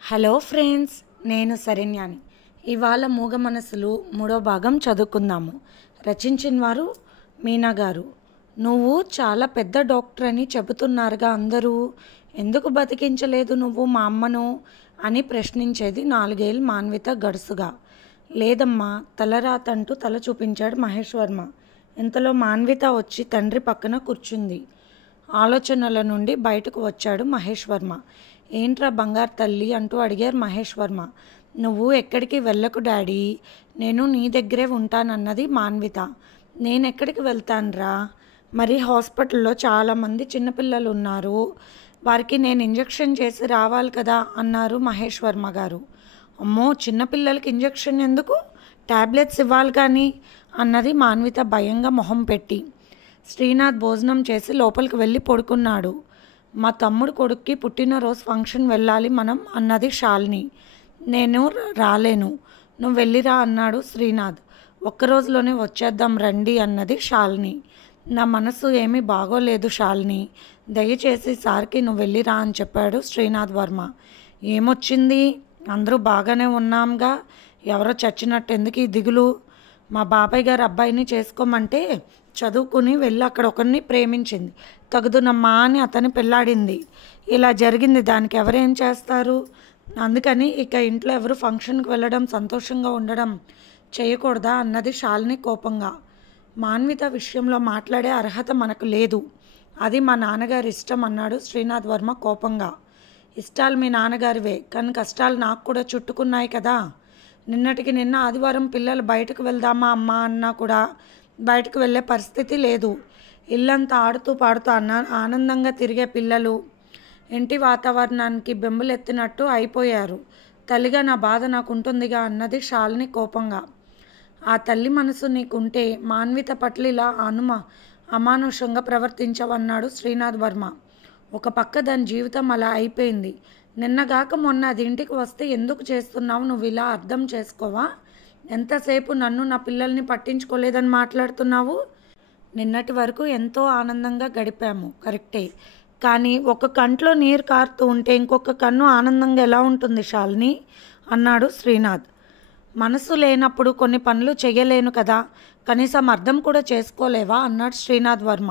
Hello friends, నేను శరణ్యాని. ఇవాళ మూగ మనసులు మూడో భాగం చదువుకుందాము. రచించిన వారు మీనా గారు. నువ్వు చాలా పెద్ద డాక్టర్ అని చెబుతున్నారుగా అందరూ, ఎందుకు బతికించలేదు నువ్వు మా అమ్మను అని ప్రశ్నించేది 4 ఏళ్ళు మాన్విత గడుసుగా. లేదమ్మా, తలరాతంటూ తల చూపించాడు మహేష్ వర్మ. ఇంతలో మాన్విత వచ్చి తండ్రి పక్కన కూర్చుంది. ఆలోచనల నుండి బయటకు వచ్చాడు మహేష్ వర్మ. ఏంట్రా బంగారు తల్లి అంటూ అడిగారు మహేష్ వర్మ. నువ్వు ఎక్కడికి వెళ్ళకు డాడీ, నేను నీ దగ్గరే ఉంటానన్నది మాన్విత. నేనెక్కడికి వెళ్తానురా, మరి హాస్పిటల్లో చాలామంది చిన్నపిల్లలు ఉన్నారు, వారికి నేను ఇంజెక్షన్ చేసి రావాలి కదా అన్నారు మహేష్ వర్మ గారు. అమ్మో, చిన్నపిల్లలకి ఇంజెక్షన్ ఎందుకు, ట్యాబ్లెట్స్ ఇవ్వాలి కానీ అన్నది మాన్విత భయంగా మొహం పెట్టి. శ్రీనాథ్ భోజనం చేసి లోపలికి వెళ్ళి పడుకున్నాడు. మా తమ్ముడు కొడుక్కి పుట్టినరోజు ఫంక్షన్ వెళ్ళాలి మనం అన్నది శాలిని. నేను రాలేను, నువ్వు వెళ్ళిరా అన్నాడు శ్రీనాథ్. ఒక్కరోజులోనే వచ్చేద్దాం రండి అన్నది శాలిని. నా మనసు ఏమీ బాగోలేదు శాలిని, దయచేసి సార్కి నువ్వు వెళ్ళిరా అని చెప్పాడు శ్రీనాథ్ వర్మ. ఏమొచ్చింది, అందరూ బాగానే ఉన్నాంగా, ఎవరో చచ్చినట్టు ఎందుకు ఈ దిగులు? మా బాబాయ్ గారు అబ్బాయిని చేసుకోమంటే చదువుకుని వెళ్ళి అక్కడ ఒకరిని ప్రేమించింది, తగుదునమ్మా అని అతని పెళ్ళాడింది. ఇలా జరిగింది, దానికి ఎవరేం చేస్తారు? అందుకని ఇక ఇంట్లో ఎవరు ఫంక్షన్కి వెళ్ళడం, సంతోషంగా ఉండడం చేయకూడదా అన్నది శాలిని కోపంగా. మాన్విత విషయంలో మాట్లాడే అర్హత మనకు లేదు, అది మా నాన్నగారి ఇష్టం అన్నాడు శ్రీనాథ్ వర్మ కోపంగా. ఇష్టాలు మీ నాన్నగారివే, కానీ కష్టాలు నాకు కూడా చుట్టుకున్నాయి కదా. నిన్నటికి నిన్న ఆదివారం పిల్లలు బయటకు వెళ్దామా అమ్మా అన్నా కూడా బయటకు వెళ్ళే పరిస్థితి లేదు. ఇల్లంతా ఆడుతూ పాడుతూ ఆనందంగా తిరిగే పిల్లలు ఇంటి వాతావరణానికి బెంబులెత్తినట్టు అయిపోయారు. తల్లిగా నా బాధ నాకు ఉంటుందిగా అన్నది శాలిని కోపంగా. ఆ తల్లి మనసు నీకుంటే మాన్విత పట్ల ఇలా అమానుషంగా ప్రవర్తించవన్నాడు శ్రీనాథ్ వర్మ. ఒక పక్క దాని జీవితం అలా అయిపోయింది. నిన్నగాక మొన్న అది ఇంటికి వస్తే ఎందుకు చేస్తున్నావు నువ్వు ఇలా, అర్థం చేసుకోవా? ఎంతసేపు నన్ను నా పిల్లల్ని పట్టించుకోలేదని మాట్లాడుతున్నావు? నిన్నటి వరకు ఎంతో ఆనందంగా గడిపాము, కరెక్టే, కానీ ఒక కంట్లో నీరు కారుతూ ఉంటే ఇంకొక కన్ను ఆనందంగా ఎలా ఉంటుంది శాలిని అన్నాడు శ్రీనాథ్. మనసు లేనప్పుడు కొన్ని పనులు చెయ్యలేను కదా, కనీసం అర్థం కూడా చేసుకోలేవా అన్నాడు శ్రీనాథ్ వర్మ.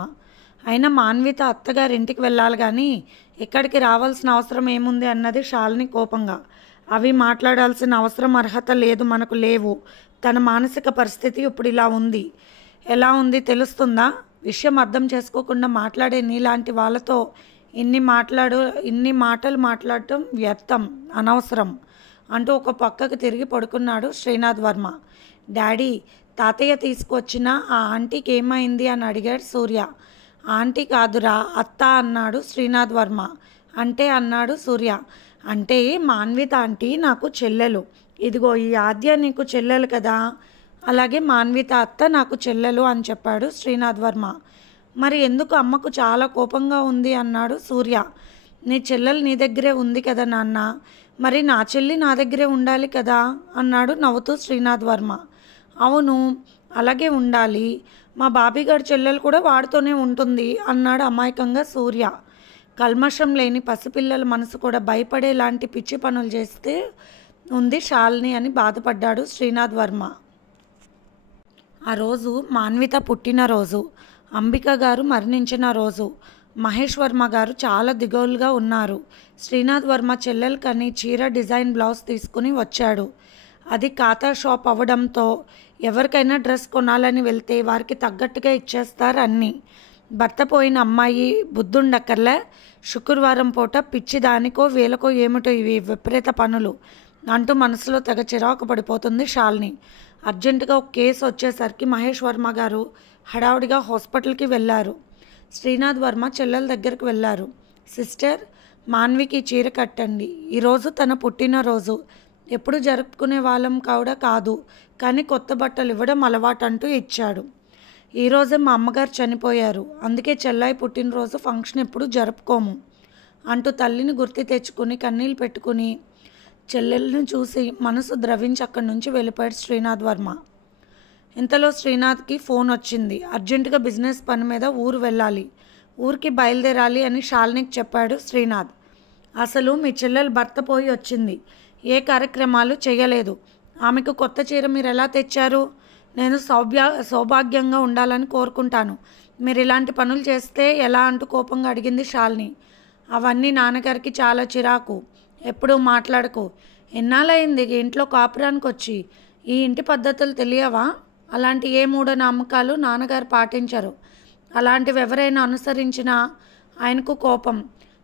అయినా మాన్విత అత్తగారి ఇంటికి వెళ్ళాలి కానీ ఇక్కడికి రావాల్సిన అవసరం ఏముంది అన్నది శాలిని కోపంగా. అవి మాట్లాడాల్సిన అవసరం అర్హత లేదు, మనకు లేవు. తన మానసిక పరిస్థితి ఇప్పుడు ఇలా ఉంది. ఎలా ఉంది తెలుస్తుందా? విషయం అర్థం చేసుకోకుండా మాట్లాడే నీలాంటి వాళ్ళతో ఇన్ని మాటలు మాట్లాడటం వ్యర్థం, అనవసరం అంటూ ఒక పక్కకు తిరిగి పడుకున్నాడు శ్రీనాథ్ వర్మ. డాడీ, తాతయ్య తీసుకొచ్చిన ఆ ఆంటీకి ఏమైంది అని అడిగాడు సూర్య. ఆంటీ కాదురా, అత్త అన్నాడు శ్రీనాథ్ వర్మ. అంటే అన్నాడు సూర్య. అంటే మాన్విత ఆంటీ నాకు చెల్లెలు, ఇదిగో ఈ ఆద్య నీకు చెల్లెలు కదా, అలాగే మాన్విత అత్త నాకు చెల్లెలు అని చెప్పాడు శ్రీనాథ్ వర్మ. మరి ఎందుకు అమ్మకు చాలా కోపంగా ఉంది అన్నాడు సూర్య. నీ చెల్లెలు నీ దగ్గరే ఉంది కదా నాన్న, మరి నా చెల్లి నా దగ్గరే ఉండాలి కదా అన్నాడు నవ్వుతూ శ్రీనాథ్ వర్మ. అవును, అలాగే ఉండాలి, మా బాబీ గారి చెల్లెలు కూడా వాడితోనే ఉంటుంది అన్నాడు అమాయకంగా సూర్య. కల్మషం లేని పసిపిల్లల మనసు కూడా భయపడేలాంటి పిచ్చి పనులు చేస్తే ఉంది శాలిని అని బాధపడ్డాడు శ్రీనాథ్ వర్మ. ఆ రోజు మాన్విత పుట్టినరోజు, అంబిక గారు మరణించిన రోజు. మహేష్ వర్మ గారు చాలా దిగులుగా ఉన్నారు. శ్రీనాథ్ వర్మ చెల్లెలకని చీర డిజైన్ బ్లౌజ్ తీసుకుని వచ్చాడు. అది ఖాతా షాప్ అవ్వడంతో ఎవరికైనా డ్రెస్ కొనాలని వెళ్తే వారికి తగ్గట్టుగా ఇచ్చేస్తారు అన్నీ. భర్త పోయిన అమ్మాయి బుద్ధుండక్కర్లే, శుక్రవారం పూట పిచ్చి దానికో వేలకో ఏమిటో ఇవి విపరీత పనులు అంటూ మనసులో తెగ చిరాకు పడిపోతుంది శాలిని. అర్జెంటుగా ఒక కేసు వచ్చేసరికి మహేష్ వర్మ గారు హడావుడిగా హాస్పిటల్కి వెళ్ళారు. శ్రీనాథ్ వర్మ చెల్లెల దగ్గరికి వెళ్ళారు. సిస్టర్, మాన్వికి చీర కట్టండి, ఈరోజు తన పుట్టినరోజు, ఎప్పుడు జరుపుకునే వాళ్ళం కూడా కాదు, కానీ కొత్త బట్టలు ఇవ్వడం అలవాటు అంటూ ఇచ్చాడు. ఈరోజే మా అమ్మగారు చనిపోయారు, అందుకే చెల్లాయి పుట్టినరోజు ఫంక్షన్ ఎప్పుడు జరుపుకోము అంటూ తల్లిని గుర్తు తెచ్చుకుని కన్నీళ్ళు పెట్టుకుని చెల్లెల్ని చూసి మనసు ద్రవించి అక్కడి నుంచి వెళ్ళిపోయాడు శ్రీనాథ్ వర్మ. ఇంతలో శ్రీనాథ్కి ఫోన్ వచ్చింది. అర్జెంటుగా బిజినెస్ పని మీద ఊరు వెళ్ళాలి, ఊరికి బయలుదేరాలి అని శాలినికి చెప్పాడు శ్రీనాథ్. అసలు మీ చెల్లెలు భర్త పోయి వచ్చింది, ఏ కార్యక్రమాలు చేయలేదు. ఆమెకు కొత్త చీర మీరు ఎలా తెచ్చారు? నేను సౌభాగ్యంగా ఉండాలని కోరుకుంటాను. మీరు ఇలాంటి పనులు చేస్తే ఎలా అంటూ కోపంగా అడిగింది శాలిని. అవన్నీ నాన్నగారికి చాలా చిరాకు. ఎప్పుడూ మాట్లాడకు. ఎన్నాళ్ళయింది ఇంట్లో కాపురానికి వచ్చి? ఈ ఇంటి పద్ధతులు తెలియవా? అలాంటి ఏ మూఢనమ్మకాలు నాన్నగారు పాటించరు. అలాంటివి ఎవరైనా అనుసరించినా ఆయనకు కోపం.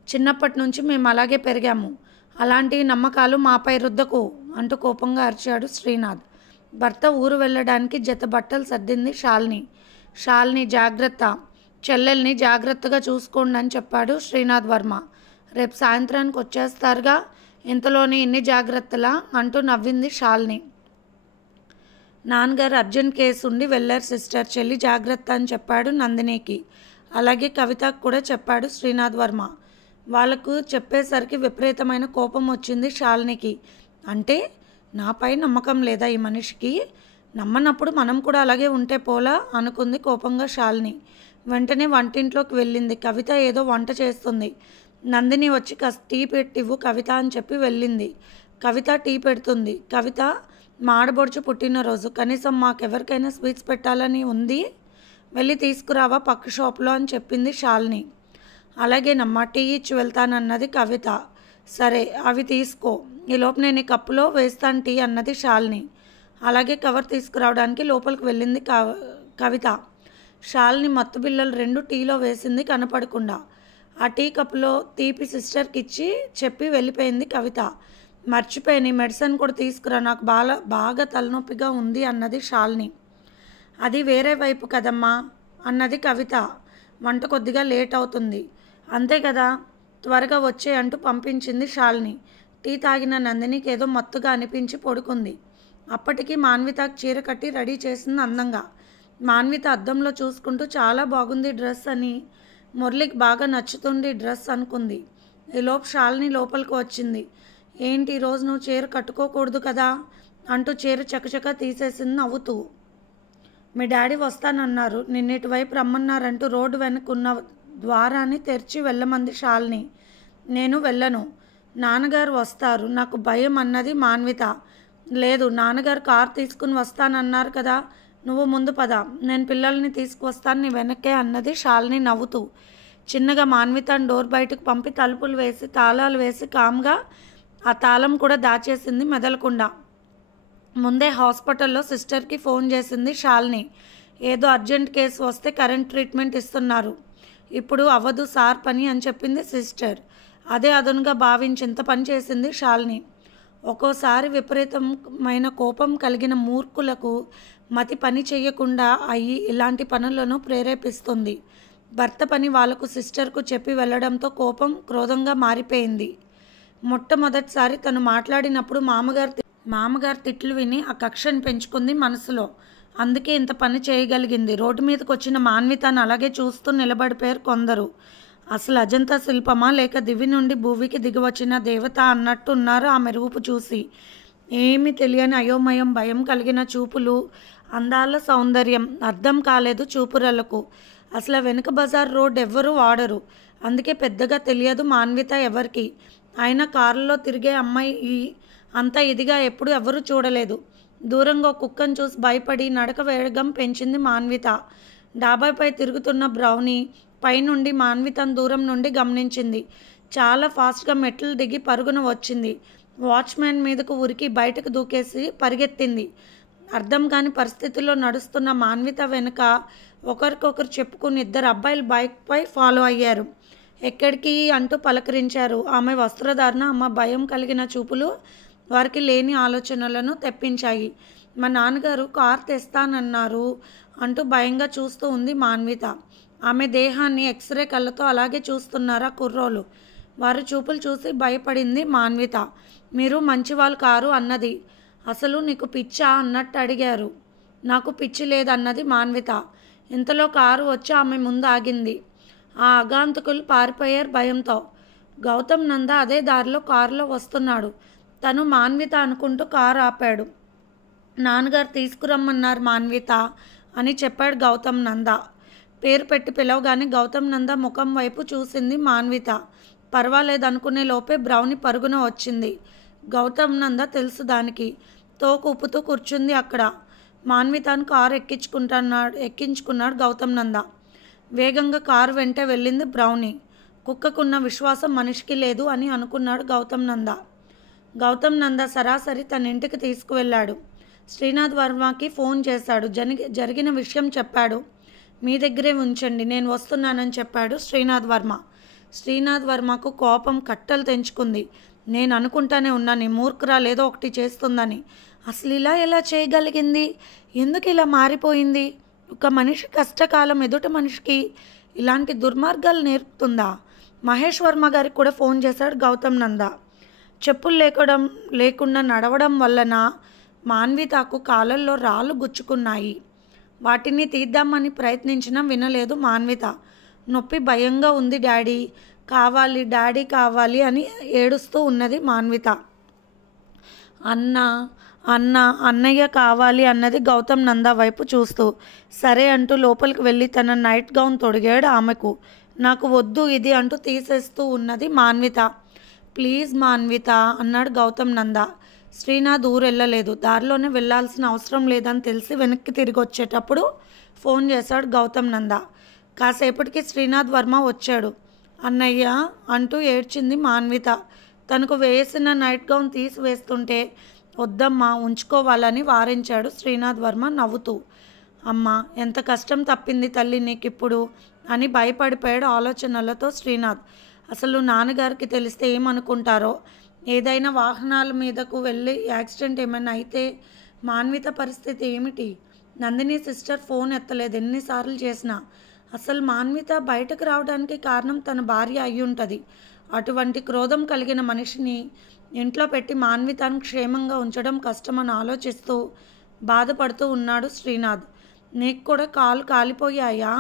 చిన్నప్పటి నుంచి మేము అలాగే పెరిగాము. అలాంటి నమ్మకాలు మాపై రుద్దకు అంటూ కోపంగా అరిచాడు శ్రీనాథ్. భర్త ఊరు వెళ్ళడానికి జత బట్టలు సర్దింది శాలిని. శాలిని జాగ్రత్త, చెల్లెల్ని జాగ్రత్తగా చూసుకోండి అని చెప్పాడు శ్రీనాథ్ వర్మ. రేపు సాయంత్రానికి వచ్చేస్తారుగా, ఇంతలోని ఇన్ని జాగ్రత్తలా అంటూ నవ్వింది శాలిని. నాన్నగారు అర్జెంట్ కేసు ఉండి వెళ్ళారు సిస్టర్, చెల్లి జాగ్రత్త అని చెప్పాడు నందినికి. అలాగే కవితకు కూడా చెప్పాడు శ్రీనాథ్ వర్మ. వాళ్ళకు చెప్పేసరికి విపరీతమైన కోపం వచ్చింది శాలినికి. అంటే నాపై నమ్మకం లేదా ఈ మనిషికి? నమ్మనప్పుడు మనం కూడా అలాగే ఉంటే పోలా అనుకుంది కోపంగా శాలిని. వెంటనే వంటింట్లోకి వెళ్ళింది. కవిత ఏదో వంట చేస్తుంది. నందిని వచ్చి కాస్త టీ పెట్టివ్వు కవిత అని చెప్పి వెళ్ళింది. కవిత టీ పెడుతుంది. కవిత, మా ఆడబొడుచు పుట్టినరోజు, కనీసం మాకెవరికైనా స్వీట్స్ పెట్టాలని ఉంది, వెళ్ళి తీసుకురావా పక్క షాప్లో అని చెప్పింది శాలిని. అలాగేనమ్మా, టీ ఇచ్చి వెళ్తానన్నది కవిత. సరే అవి తీసుకో, ఈలోపు నేను ఈ కప్పులో వేస్తాను టీ అన్నది శాలిని. అలాగే కవర్ తీసుకురావడానికి లోపలికి వెళ్ళింది కవిత. శాలిని మత్తు బిళ్ళలు 2 టీలో వేసింది కనపడకుండా. ఆ టీ కప్పులో తీపి సిస్టర్కి ఇచ్చి చెప్పి వెళ్ళిపోయింది కవిత. మర్చిపోయి మెడిసిన్ కూడా తీసుకురా, నాకు బాగా తలనొప్పిగా ఉంది అన్నది శాలిని. అది వేరే వైపు కదమ్మా అన్నది కవిత. వంట కొద్దిగా లేట్ అవుతుంది అంతే కదా, త్వరగా వచ్చే అంటూ పంపించింది శాలిని. టీ తాగిన నందినికి ఏదో మత్తుగా అనిపించి పడుకుంది. అప్పటికి మాన్వితకు చీర కట్టి రెడీ చేసింది అందంగా. మాన్విత అద్దంలో చూసుకుంటూ చాలా బాగుంది డ్రెస్ అని, మురళికి బాగా నచ్చుతుంది డ్రెస్ అనుకుంది. ఈలోపు శాలిని లోపలికి వచ్చింది. ఏంటి ఈరోజు నువ్వు చీర కట్టుకోకూడదు కదా అంటూ చీర చకచక తీసేసింది నవ్వుతూ. మీ డాడీ వస్తానన్నారు, నిన్నిటి వైపు రమ్మన్నారంటూ రోడ్డు వెనుకున్న ద్వారాన్ని తెరిచి వెళ్ళమంది శాలిని. నేను వెళ్ళను, నాన్నగారు వస్తారు, నాకు భయం అన్నది మాన్విత. లేదు, నాన్నగారు కారు తీసుకుని వస్తానన్నారు కదా, నువ్వు ముందు పద, నేను పిల్లల్ని తీసుకువస్తాను నీ వెనక్కే అన్నది శాలిని నవ్వుతూ. చిన్నగా మాన్వితను డోర్ బయటకు పంపి తలుపులు వేసి తాళాలు వేసి కామ్గా ఆ తాళం కూడా దాచేసింది మెదలకుండా. ముందే హాస్పిటల్లో సిస్టర్కి ఫోన్ చేసింది శాలిని. ఏదో అర్జెంట్ కేసు వస్తే కరెంట్ ట్రీట్మెంట్ ఇస్తున్నారు, ఇప్పుడు అవ్వదు సార్ పని అని చెప్పింది సిస్టర్. అదే అదనుగా భావించి ఇంత పని చేసింది శాలిని. ఒక్కోసారి విపరీతమైన కోపం కలిగిన మూర్ఖులకు మతి పని చేయకుండా అయ్యి ఇలాంటి పనులను ప్రేరేపిస్తుంది. భర్త పని వాళ్లకు సిస్టర్కు చెప్పి వెళ్ళడంతో కోపం క్రోధంగా మారిపోయింది. మొట్టమొదటిసారి తను మాట్లాడినప్పుడు మామగారు తిట్లు విని ఆ కక్షను పెంచుకుంది మనసులో. అందుకే ఇంత పని చేయగలిగింది. రోడ్డు మీదకి వచ్చిన మాన్వితను అలాగే చూస్తూ నిలబడిపోయారు కొందరు. అసలు అజంతా శిల్పమా లేక దివి నుండి భూమికి దిగివచ్చిన దేవత అన్నట్టు ఉన్నారు ఆమె రూపు చూసి. ఏమీ తెలియని అయోమయం, భయం కలిగిన చూపులు, అందాల సౌందర్యం అర్థం కాలేదు చూపురలకు. అసలు వెనుక బజార్ రోడ్ ఎవ్వరూ వాడరు, అందుకే పెద్దగా తెలియదు మాన్విత ఎవరికి. అయినా కారులో తిరిగే అమ్మాయి అంత ఇదిగా ఎప్పుడు ఎవరూ చూడలేదు. దూరంగా కుక్కను చూసి భయపడి నడక వేగం పెంచింది మాన్విత. డాబాపై తిరుగుతున్న బ్రౌనీ పైనుండి మాన్వితను దూరం నుండి గమనించింది. చాలా ఫాస్ట్గా మెట్లు దిగి పరుగున వచ్చింది. వాచ్మ్యాన్ మీదకు ఉరికి బయటకు దూకేసి పరిగెత్తింది. అర్థం కాని పరిస్థితుల్లో నడుస్తున్న మాన్విత వెనుక ఒకరికొకరు చెప్పుకుని 2 అబ్బాయిలు బైక్పై ఫాలో అయ్యారు. ఎక్కడికి అంటూ పలకరించారు. ఆమె వస్త్రధారణ, ఆమె భయం కలిగిన చూపులు వారికి లేని ఆలోచనలను తెప్పించాయి. మా నాన్నగారు కారు తెస్తానన్నారు అంటూ భయంగా చూస్తూ ఉంది మాన్విత. ఆమె దేహాన్ని ఎక్స్రే కళ్ళతో అలాగే చూస్తున్నారా కుర్రోలు. వారి చూపులు చూసి భయపడింది మాన్విత. మీరు మంచివాళ్ళు కారు అన్నది. అసలు నీకు పిచ్చా అన్నట్టు అడిగారు. నాకు పిచ్చి లేదన్నది మాన్విత. ఇంతలో కారు వచ్చి ఆమె ముందు ఆగింది. ఆ అగాంతకులు పారిపోయారు భయంతో. గౌతమ్ నంద అదే దారిలో కారులో వస్తున్నాడు. తను మాన్విత అనుకుంటూ కారు ఆపాడు. నాన్నగారు తీసుకురమ్మన్నారు మాన్విత అని చెప్పాడు గౌతమ్ నంద. పేరు పెట్టి పిలవగానే గౌతమ్ నంద ముఖం వైపు చూసింది మాన్విత. పర్వాలేదు అనుకునే లోపే బ్రౌని పరుగున వచ్చింది. గౌతమ్ నంద తెలుసు దానికి. తోక ఊపుతూ కూర్చుంది అక్కడ. మాన్వితాను కారు ఎక్కించుకున్నాడు గౌతమ్ నంద. వేగంగా కారు వెంటే వెళ్ళింది బ్రౌని. కుక్కకున్న విశ్వాసం మనిషికి లేదు అని అనుకున్నాడు గౌతమ్ నంద. గౌతమ్ నంద సరాసరి తన ఇంటికి తీసుకువెళ్ళాడు. శ్రీనాథ్ వర్మకి ఫోన్ చేశాడు. జరిగిన విషయం చెప్పాడు. మీ దగ్గరే ఉంచండి, నేను వస్తున్నానని చెప్పాడు శ్రీనాథ్ వర్మ. శ్రీనాథ్ వర్మకు కోపం కట్టలు తెంచుకుంది. నేను అనుకుంటానే ఉన్నాను, మూర్ఖురాలు ఏదో ఒకటి చేస్తుందని. అసలు ఇలా ఎలా చేయగలిగింది? ఎందుకు ఇలా మారిపోయింది? ఒక మనిషి కష్టకాలం ఎదుట మనిషికి ఇలాంటి దుర్మార్గాలు నేర్పుతుందా? మహేష్ వర్మ గారికి కూడా ఫోన్ చేశాడు గౌతమ్ నంద. చెప్పులు లేకుండా నడవడం వలన మాన్వితకు కాళ్ళల్లో రాళ్ళు గుచ్చుకున్నాయి. వాటిని తీద్దామని ప్రయత్నించినా వినలేదు మాన్విత. నొప్పి భయంగా ఉంది డాడీ కావాలి అని ఏడుస్తూ ఉన్నది మాన్విత. అన్నయ్య కావాలి అన్నది గౌతమ్ నంద వైపు చూస్తూ. సరే అంటూ లోపలికి వెళ్ళి తన నైట్ గౌన్ తొడిగాడు ఆమెకు. నాకు వద్దు ఇది అంటూ తీసేస్తూ ఉన్నది మాన్విత. ప్లీజ్ మాన్విత అన్నాడు గౌతమ్ నంద. శ్రీనాథ్ ఊరెళ్ళలేదు. దారిలోనే వెళ్లాల్సిన అవసరం లేదని తెలిసి వెనక్కి తిరిగి వచ్చేటప్పుడు ఫోన్ చేశాడు గౌతమ్ నంద. కాసేపటికి శ్రీనాథ్ వర్మ వచ్చాడు. అన్నయ్య అంటూ ఏడ్చింది మాన్విత. తనకు వేసిన నైట్ గౌన్ తీసివేస్తుంటే వద్దమ్మా ఉంచుకోవాలని వారించాడు శ్రీనాథ్ వర్మ నవ్వుతూ. అమ్మా ఎంత కష్టం తప్పింది తల్లి నీకిప్పుడు అని భయపడిపోయాడు ఆలోచనలతో శ్రీనాథ్. అసలు నాన్నగారికి తెలిస్తే ఏమనుకుంటారో? ఏదైనా వాహనాల మీదకు వెళ్ళి యాక్సిడెంట్ ఏమైనా అయితే మాన్విత పరిస్థితి ఏమిటి? నందిని సిస్టర్ ఫోన్ ఎత్తలేదు ఎన్నిసార్లు చేసినా. అసలు మాన్విత బయటకు రావడానికి కారణం తన భార్య అయి ఉంటుంది. అటువంటి క్రోధం కలిగిన మనిషిని ఇంట్లో పెట్టి మాన్వితను క్షేమంగా ఉంచడం కష్టమని ఆలోచిస్తూ బాధపడుతూ ఉన్నాడు శ్రీనాథ్. నీకు కూడా కాలు కాలిపోయాయా?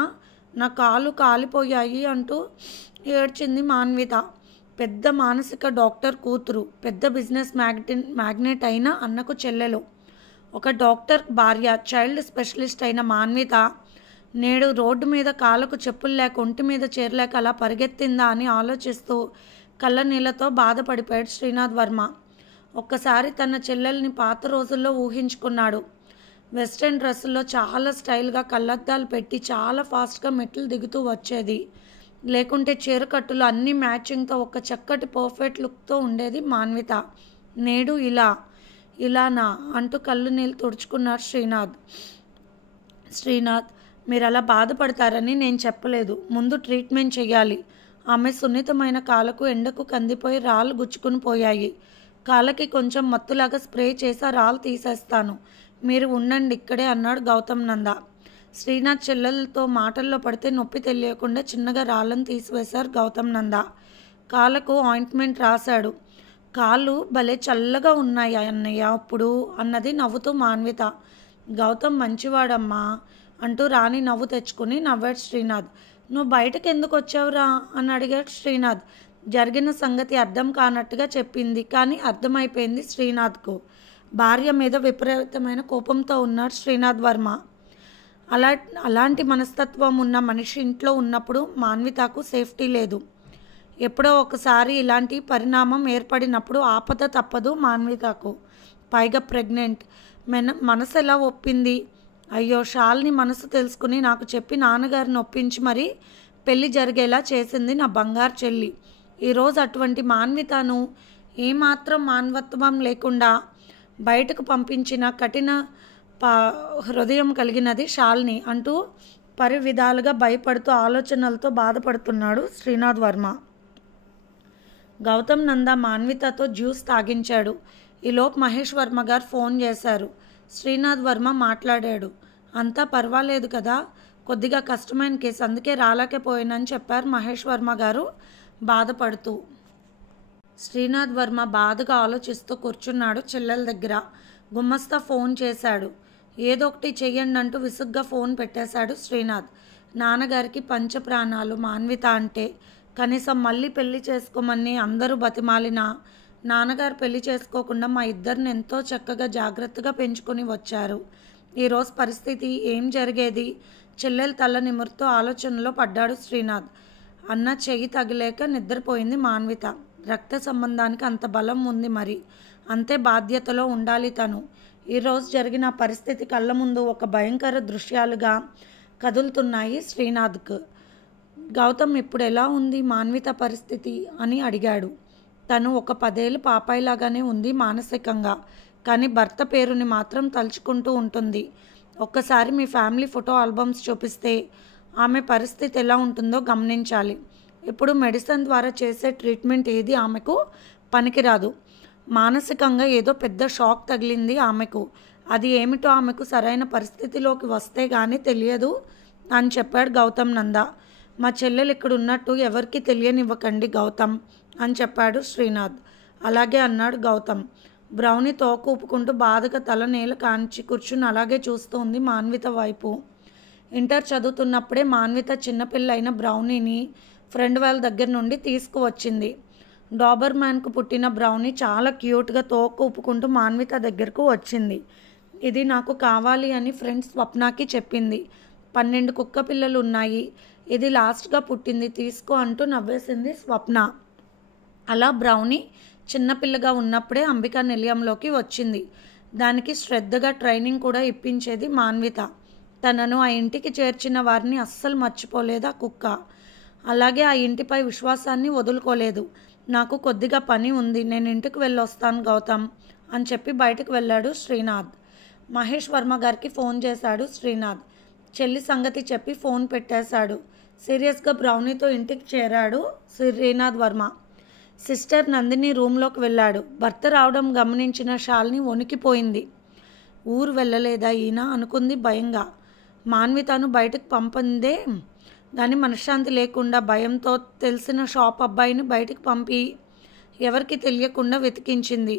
నా కాలు కాలిపోయాయి అంటూ ఏడ్చింది మాన్విత. పెద్ద మానసిక డాక్టర్ కూతురు, పెద్ద బిజినెస్ మ్యాగ్నెట్ అయిన అన్నకు చెల్లెలు, ఒక డాక్టర్ భార్య, చైల్డ్ స్పెషలిస్ట్ అయిన మాన్విత నేడు రోడ్డు మీద కాళ్ళకు చెప్పులు లేక ఒంటి మీద చేరలేక అలా పరిగెత్తిందా అని ఆలోచిస్తూ కళ్ళ నీళ్లతో బాధపడిపోయాడు శ్రీనాథ్ వర్మ. ఒక్కసారి తన చెల్లెల్ని పాత రోజుల్లో ఊహించుకున్నాడు. వెస్ట్రన్ డ్రెస్సుల్లో చాలా స్టైల్గా కళ్ళద్దాలు పెట్టి చాలా ఫాస్ట్గా మెట్లు దిగుతూ వచ్చేది. లేకుంటే చీరకట్టులు అన్నీ మ్యాచింగ్తో ఒక చక్కటి పర్ఫెక్ట్ లుక్తో ఉండేది మాన్విత. నేడు ఇలానా అంటూ కళ్ళు నీళ్ళు తుడుచుకున్నాడు శ్రీనాథ్. మీరు అలా బాధపడతారని నేను చెప్పలేదు. ముందు ట్రీట్మెంట్ చేయాలి. ఆమె సున్నితమైన కాళ్ళకు ఎండకు కందిపోయి రాళ్ళు గుచ్చుకుని పోయాయి. కాళ్ళకి కొంచెం మత్తులాగా స్ప్రే చేసి రాళ్ళు తీసేస్తాను, మీరు ఉండండి ఇక్కడే అన్నాడు గౌతమ్ నంద. శ్రీనాథ్ చెల్లెలతో మాటల్లో పడితే నొప్పి తెలియకుండా చిన్నగా రాళ్ళను తీసివేశారు గౌతమ్ నంద. కాళ్ళకు ఆయింట్మెంట్ రాశాడు. కాళ్ళు భలే చల్లగా ఉన్నాయి అన్నయ్య అప్పుడు అన్నది నవ్వుతూ మాన్విత. గౌతమ్ మంచివాడమ్మా అంటూ రాణి నవ్వు తెచ్చుకుని నవ్వాడు శ్రీనాథ్. నువ్వు బయటకు ఎందుకు వచ్చావురా అని అడిగాడు శ్రీనాథ్. జరిగిన సంగతి అర్థం కానట్టుగా చెప్పింది. కానీ అర్థమైపోయింది శ్రీనాథ్కు. భార్య మీద విపరీతమైన కోపంతో ఉన్నాడు శ్రీనాథ్ వర్మ. అలాంటి మనస్తత్వం ఉన్న మనిషి ఇంట్లో ఉన్నప్పుడు మాన్వితకు సేఫ్టీ లేదు. ఎప్పుడో ఒకసారి ఇలాంటి పరిణామం ఏర్పడినప్పుడు ఆపద తప్పదు మాన్వితకు. పైగా ప్రెగ్నెంట్. మనసు ఎలా ఒప్పింది? అయ్యో, షాల్ని మనసు తెలుసుకుని నాకు చెప్పి నాన్నగారిని ఒప్పించి మరీ పెళ్లి జరిగేలా చేసింది నా బంగారు చెల్లి. ఈరోజు అటువంటి మాన్వితను ఏమాత్రం మానవత్వం లేకుండా బయటకు పంపించిన కఠిన హృదయం కలిగినది షాల్ని అంటూ పరివిధాలుగా భయపడుతూ ఆలోచనలతో బాధపడుతున్నాడు శ్రీనాథ్ వర్మ. గౌతమ్ నంద మాన్వితతో జ్యూస్ తాగించాడు. ఈలోపు మహేష్ వర్మ గారు ఫోన్ చేశారు. శ్రీనాథ్ వర్మ మాట్లాడాడు. అంతా పర్వాలేదు కదా, కొద్దిగా కష్టమైన కేసు, అందుకే రాలేకపోయానని చెప్పారు మహేష్ వర్మ గారు బాధపడుతూ. శ్రీనాథ్ వర్మ బాధగా ఆలోచిస్తూ కూర్చున్నాడు చెల్లెల దగ్గర. గుమస్తా ఫోన్ చేశాడు. ఏదో ఒకటి చెయ్యండి అంటూ విసుగ్గా ఫోన్ పెట్టేశాడు శ్రీనాథ్. నాన్నగారికి పంచప్రాణాలు మాన్విత అంటే. కనీసం మళ్ళీ పెళ్లి చేసుకోమని అందరూ బతిమాలినా నాన్నగారు పెళ్లి చేసుకోకుండా మా ఇద్దరిని ఎంతో చక్కగా జాగ్రత్తగా పెంచుకొని వచ్చారు. ఈరోజు పరిస్థితి ఏం జరిగేది? చెల్లెలు తల నిమురుతూ ఆలోచనలో పడ్డాడు శ్రీనాథ్. అన్న చెయ్యి తగిలేక నిద్రపోయింది మాన్విత. రక్త సంబంధానికి అంత బలం ఉంది మరి. అంతే బాధ్యతలో ఉండాలి తను. ఈరోజు జరిగిన పరిస్థితి కళ్ళ ముందు ఒక భయంకర దృశ్యాలుగా కదులుతున్నాయి శ్రీనాథ్కు. గౌతమ్ ఇప్పుడు ఎలా ఉంది మాన్విత పరిస్థితి అని అడిగాడు. తను ఒక 10 ఏళ్ళు పాపాయిలాగానే ఉంది మానసికంగా. కానీ భర్త పేరుని మాత్రం తలుచుకుంటూ ఉంటుంది. ఒక్కసారి మీ ఫ్యామిలీ ఫోటో ఆల్బమ్స్ చూపిస్తే ఆమె పరిస్థితి ఎలా ఉంటుందో గమనించాలి. ఇప్పుడు మెడిసిన్ ద్వారా చేసే ట్రీట్మెంట్ ఏది ఆమెకు పనికిరాదు. మానసికంగా ఏదో పెద్ద షాక్ తగిలింది ఆమెకు. అది ఏమిటో ఆమెకు సరైన పరిస్థితిలోకి వస్తే కానీ తెలియదు అని చెప్పాడు గౌతమ్ నంద. మా చెల్లెలు ఇక్కడ ఉన్నట్టు ఎవరికి తెలియనివ్వకండి గౌతమ్ అని చెప్పాడు శ్రీనాథ్. అలాగే అన్నాడు గౌతమ్. బ్రౌని తోక ఊపుకుంటూ బాధగా తల నేల కాంచి కూర్చుని అలాగే చూస్తూ ఉంది మాన్విత వైపు. ఇంటర్ చదువుతున్నప్పుడే మాన్విత చిన్నపిల్ల అయిన బ్రౌనీని ఫ్రెండ్ వాళ్ళ దగ్గర నుండి తీసుకువచ్చింది. డాబర్ మ్యాన్కు పుట్టిన బ్రౌనీ చాలా క్యూట్గా తోక ఊపుకుంటూ మాన్విత దగ్గరకు వచ్చింది. ఇది నాకు కావాలి అని ఫ్రెండ్ స్వప్నకి చెప్పింది. 12 కుక్క పిల్లలు ఉన్నాయి, ఇది లాస్ట్గా పుట్టింది తీసుకో అంటూ నవ్వేసింది స్వప్న. అలా బ్రౌనీ చిన్నపిల్లగా ఉన్నప్పుడే అంబికా నిలయంలోకి వచ్చింది. దానికి శ్రద్ధగా ట్రైనింగ్ కూడా ఇప్పించేది మాన్విత. తనను ఆ ఇంటికి చేర్చిన వారిని అస్సలు మర్చిపోలేదు ఆ కుక్క. అలాగే ఆ ఇంటిపై విశ్వాసాన్ని వదులుకోలేదు. నాకు కొద్దిగా పని ఉంది, నేను ఇంటికి వెళ్ళొస్తాను గౌతమ్ అని చెప్పి బయటకు వెళ్ళాడు శ్రీనాథ్. మహేష్ వర్మ గారికి ఫోన్ చేశాడు శ్రీనాథ్. చెల్లి సంగతి చెప్పి ఫోన్ పెట్టేశాడు. సీరియస్గా బ్రౌనీతో ఇంటికి చేరాడు శ్రీనాథ్ వర్మ. సిస్టర్ నందిని రూమ్లోకి వెళ్ళాడు. భర్త రావడం గమనించిన శాలిని వణికిపోయింది. ఊరు వెళ్ళలేదా ఈయన అనుకుంది భయంగా. మాన్వితను బయటకు పంపిందే కానీ మనశ్శాంతి లేకుండా భయంతో తెలిసిన షాప్ అబ్బాయిని బయటకు పంపి ఎవరికి తెలియకుండా వెతికించింది.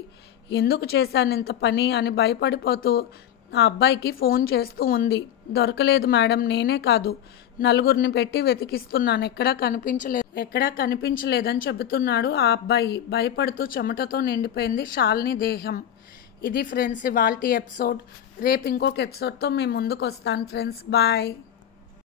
ఎందుకు చేశాను ఇంత పని అని భయపడిపోతూ ఆ అబ్బాయికి ఫోన్ చేస్తూ ఉంది. దొరకలేదు మేడం, నేనే కాదు 4గురిని పెట్టి వెతికిస్తున్నాను, ఎక్కడా కనిపించలేదని చెబుతున్నాడు ఆ అబ్బాయి. భయపడుతూ చెమటతో నిండిపోయింది శాలిని దేహం. ఇది ఫ్రెండ్స్ ఇవాల్టి ఎపిసోడ్. రేపు ఇంకొక ఎపిసోడ్తో మేము ముందుకు వస్తాను ఫ్రెండ్స్. బాయ్.